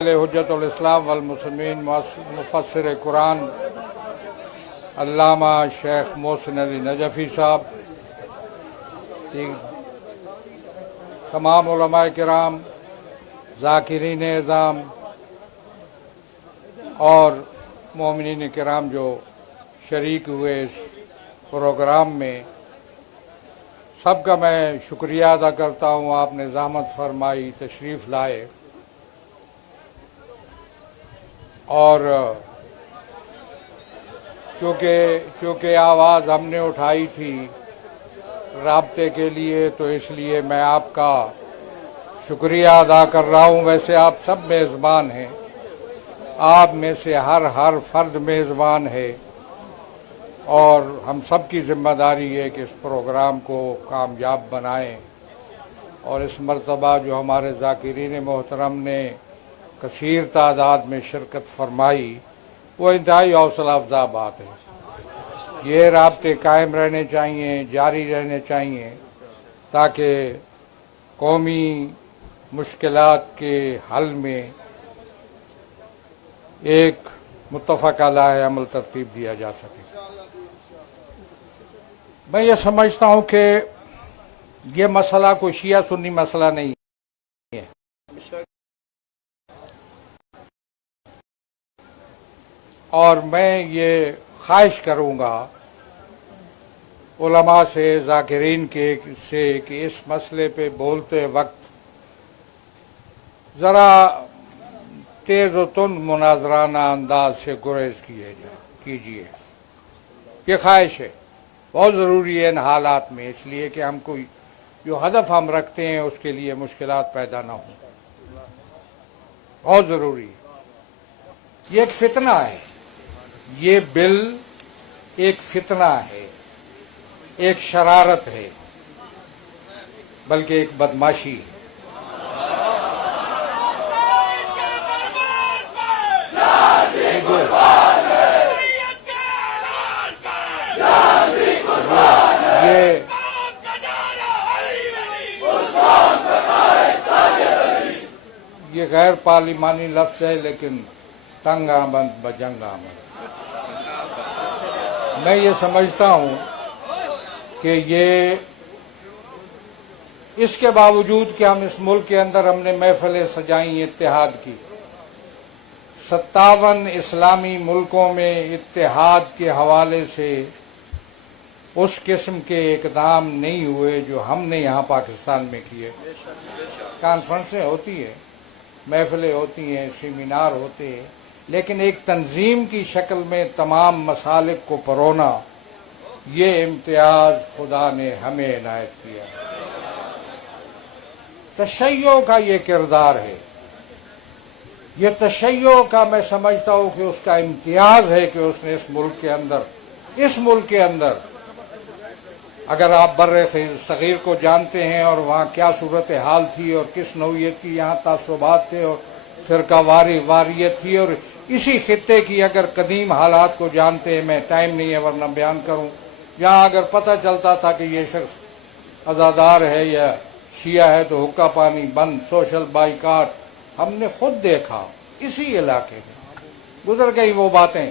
حجت الاسلام والمسلمین مفسر قرآن علامہ شیخ محسن علی نجفی صاحب، تمام علماء کرام، ذاکرین اعظام اور مومنین کرام جو شریک ہوئے اس پروگرام میں، سب کا میں شکریہ ادا کرتا ہوں۔ آپ نے زحمت فرمائی، تشریف لائے، اور چونکہ آواز ہم نے اٹھائی تھی رابطے کے لیے، تو اس لیے میں آپ کا شکریہ ادا کر رہا ہوں۔ ویسے آپ سب میزبان ہیں، آپ میں سے ہر فرد میزبان ہے، اور ہم سب کی ذمہ داری ہے کہ اس پروگرام کو کامیاب بنائیں۔ اور اس مرتبہ جو ہمارے ذاکرین محترم نے کثیر تعداد میں شرکت فرمائی، وہ انتہائی حوصلہ افزا بات ہے۔ یہ رابطے قائم رہنے چاہیے، جاری رہنے چاہیے، تاکہ قومی مشکلات کے حل میں ایک متفقہ علیہ عمل ترتیب دیا جا سکے۔ میں یہ سمجھتا ہوں کہ یہ مسئلہ کوئی شیعہ سنی مسئلہ نہیں ہے، اور میں یہ خواہش کروں گا علماء سے، ذاکرین سے، کہ اس مسئلے پہ بولتے وقت ذرا تیز و تند مناظرانہ انداز سے گریز کیجیے۔ یہ خواہش ہے، بہت ضروری ہے ان حالات میں، اس لیے کہ ہم کوئی جو ہدف ہم رکھتے ہیں اس کے لیے مشکلات پیدا نہ ہوں، بہت ضروری ہے۔ یہ ایک فتنہ ہے، یہ بل ایک فتنہ ہے، ایک شرارت ہے، بلکہ ایک بدماشی ہے۔ یہ غیر پارلیمانی لفظ ہے، لیکن تنگ آمد بجنگ آمد۔ میں یہ سمجھتا ہوں کہ اس کے باوجود کہ ہم اس ملک کے اندر ہم نے محفلیں سجائیں اتحاد کی، 57 اسلامی ملکوں میں اتحاد کے حوالے سے اس قسم کے اقدام نہیں ہوئے جو ہم نے یہاں پاکستان میں کیے۔ کانفرنسیں ہوتی ہیں، محفلیں ہوتی ہیں، سیمینار ہوتے ہیں، لیکن ایک تنظیم کی شکل میں تمام مسالک کو پرونا، یہ امتیاز خدا نے ہمیں عنایت کیا۔ تشیع کا یہ کردار ہے، یہ تشیع کا میں سمجھتا ہوں کہ اس کا امتیاز ہے کہ اس نے اس ملک کے اندر اگر آپ بر صغیر کو جانتے ہیں اور وہاں کیا صورتحال تھی اور کس نوعیت کی یہاں تعصبات تھے اور فرقہ واریت تھی، اور اسی خطے کی اگر قدیم حالات کو جانتے ہیں، میں ٹائم نہیں ہے ورنہ بیان کروں، یہاں اگر پتہ چلتا تھا کہ یہ شخص عزادار ہے یا شیعہ ہے تو حقہ پانی بند، سوشل بائیکاٹ، ہم نے خود دیکھا اسی علاقے میں گزر گئی وہ باتیں۔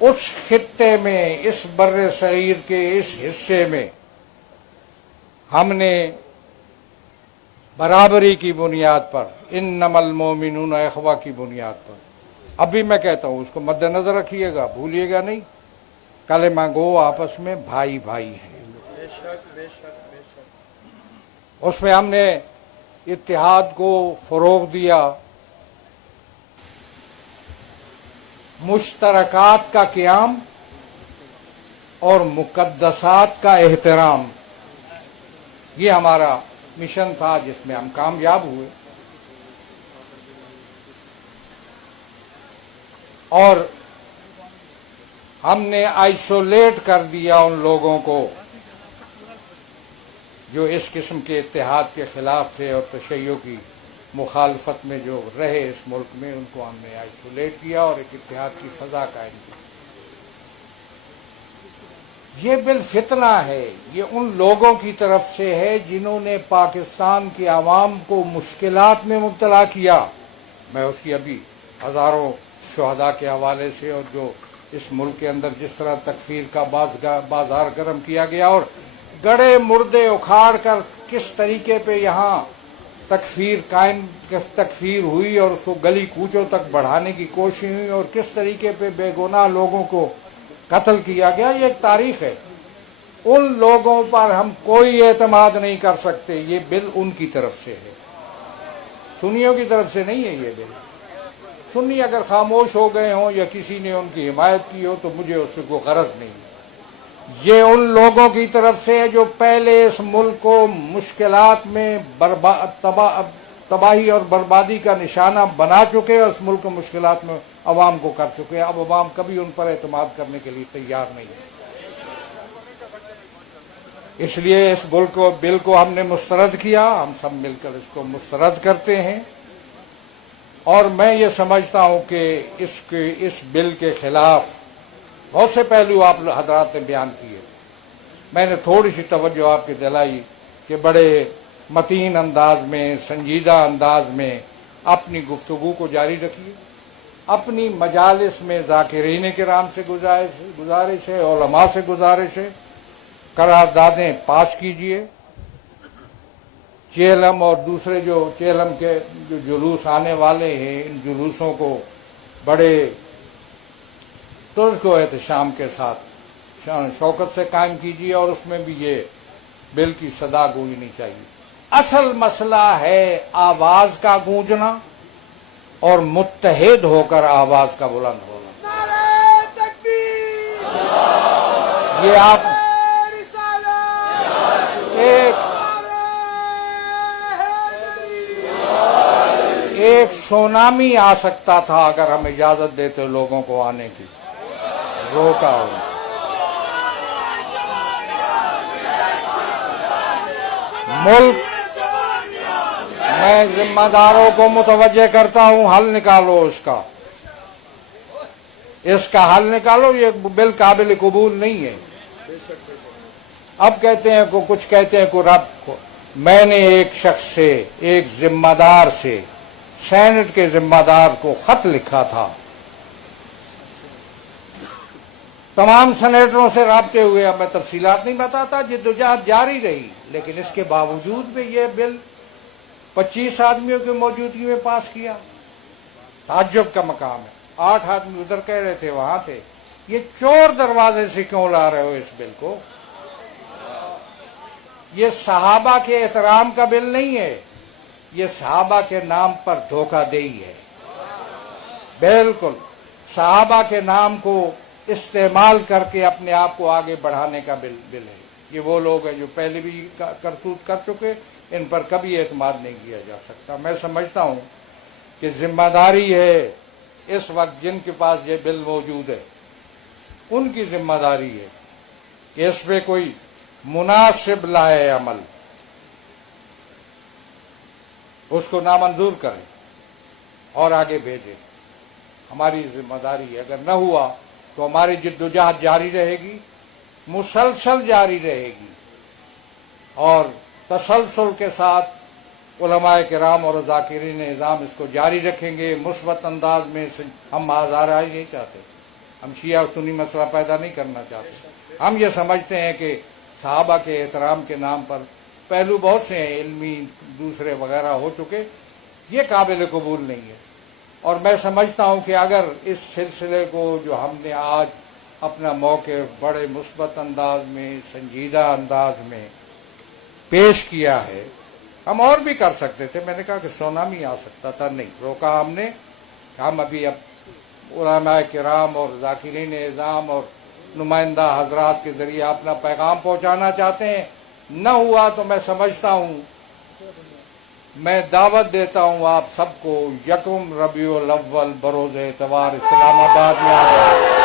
اس خطے میں، اس بر صغیر کے اس حصے میں ہم نے برابری کی بنیاد پر، انما المومنون اخوہ کی بنیاد پر، اب بھی میں کہتا ہوں اس کو مد نظر رکھیے گا، بھولیے گا نہیں، کلمہ گو آپس میں بھائی بھائی ہیں۔ اس میں ہم نے اتحاد کو فروغ دیا، مشترکات کا قیام اور مقدسات کا احترام، یہ ہمارا مشن تھا جس میں ہم کامیاب ہوئے۔ اور ہم نے آئسولیٹ کر دیا ان لوگوں کو جو اس قسم کے اتحاد کے خلاف تھے اور تشیع کی مخالفت میں جو رہے اس ملک میں، ان کو ہم نے آئسولیٹ کیا اور ایک اتحاد کی فضا قائم کی۔ یہ بالفتنہ ہے، یہ ان لوگوں کی طرف سے ہے جنہوں نے پاکستان کی عوام کو مشکلات میں مبتلا کیا. میں اس کی ابھی ہزاروں شہداء کے حوالے سے، اور جو اس ملک کے اندر جس طرح تکفیر کا بازار گرم کیا گیا اور گڑے مردے اکھاڑ کر کس طریقے پہ یہاں تکفیر ہوئی اور اس کو گلی کوچوں تک بڑھانے کی کوشش ہوئی اور کس طریقے پہ بے گناہ لوگوں کو قتل کیا گیا، یہ ایک تاریخ ہے. ان لوگوں پر ہم کوئی اعتماد نہیں کر سکتے. یہ بل ان کی طرف سے ہے، سنیوں کی طرف سے نہیں ہے. یہ بل سنی اگر خاموش ہو گئے ہوں یا کسی نے ان کی حمایت کی ہو تو مجھے اس سے کوئی غرض نہیں. یہ ان لوگوں کی طرف سے ہے جو پہلے اس ملک کو مشکلات میں تباہی اور بربادی کا نشانہ بنا چکے اور اس ملک کو مشکلات میں عوام کو کر چکے. اب عوام کبھی ان پر اعتماد کرنے کے لیے تیار نہیں ہے. اس لیے اس بل کو ہم نے مسترد کیا. ہم سب مل کر اس کو مسترد کرتے ہیں. اور میں یہ سمجھتا ہوں کہ اس بل کے خلاف بہت سے پہلو آپ حضرات نے بیان کیے. میں نے تھوڑی سی توجہ آپ کی دلائی کہ بڑے متین انداز میں، سنجیدہ انداز میں اپنی گفتگو کو جاری رکھیے. اپنی مجالس میں ذاکرین کرام سے گزارش ہے، علماء سے گزارش ہے، قراردادیں پاس کیجیے. چیلم اور دوسرے جو چیلم کے جو جلوس آنے والے ہیں، ان جلوسوں کو بڑے ترک و احتشام کے ساتھ شان شوکت سے قائم کیجیے اور اس میں بھی یہ بل کی صدا گونجنی چاہیے. اصل مسئلہ ہے آواز کا گونجنا اور متحد ہو کر آواز کا بلند ہونا. یہ آپ ایک سونامی آ سکتا تھا اگر ہم اجازت دیتے لوگوں کو آنے کی. روکا ہو. ملک میں ذمہ داروں کو متوجہ کرتا ہوں، حل نکالو اس کا حل نکالو. یہ بل قابل قبول نہیں ہے. اب کہتے ہیں کچھ کہتے ہیں رب کو. میں نے ایک شخص سے، ایک ذمہ دار سے، سینٹ کے ذمہ دار کو خط لکھا تھا. تمام سینیٹروں سے رابطے ہوئے. اب میں تفصیلات نہیں بتاتا. جدوجہد جاری رہی، لیکن اس کے باوجود بھی یہ بل 25 آدمیوں کی موجودگی میں پاس کیا. تعجب کا مقام ہے. 8 آدمی ادھر کہہ رہے تھے، وہاں تھے. یہ چور دروازے سے کیوں لا رہے ہو اس بل کو؟ یہ صحابہ کے احترام کا بل نہیں ہے. یہ صحابہ کے نام پر دھوکہ دہی ہے. بالکل صحابہ کے نام کو استعمال کر کے اپنے آپ کو آگے بڑھانے کا بل ہے. یہ وہ لوگ ہیں جو پہلے بھی کرتوت کر چکے. ان پر کبھی اعتماد نہیں کیا جا سکتا. میں سمجھتا ہوں کہ ذمہ داری ہے اس وقت جن کے پاس یہ بل موجود ہے، ان کی ذمہ داری ہے کہ اس پہ کوئی مناسب لائے عمل، اس کو نامنظور کریں اور آگے بھیجیں. ہماری ذمہ داری ہے. اگر نہ ہوا تو ہماری جدوجہد جاری رہے گی، مسلسل جاری رہے گی، اور تسلسل کے ساتھ علماء کرام اور ذاکرین نظام اس کو جاری رکھیں گے مثبت انداز میں. ہم آزادی نہیں چاہتے. ہم شیعہ اور سنی مسئلہ پیدا نہیں کرنا چاہتے. ہم یہ سمجھتے ہیں کہ صحابہ کے احترام کے نام پر پہلو بہت سے ہیں، علمی دوسرے وغیرہ ہو چکے. یہ قابل قبول نہیں ہے. اور میں سمجھتا ہوں کہ اگر اس سلسلے کو جو ہم نے آج اپنا موقف بڑے مثبت انداز میں، سنجیدہ انداز میں پیش کیا ہے، ہم اور بھی کر سکتے تھے. میں نے کہا کہ سونامی آ سکتا تھا، نہیں روکا ہم نے. ہم ابھی علماء کرام اور ذاکرین نظام اور نمائندہ حضرات کے ذریعے اپنا پیغام پہنچانا چاہتے ہیں. نہ ہوا تو میں سمجھتا ہوں، میں دعوت دیتا ہوں آپ سب کو 1 ربیع الاول بروز اتوار اسلام آباد میں آ جائیں.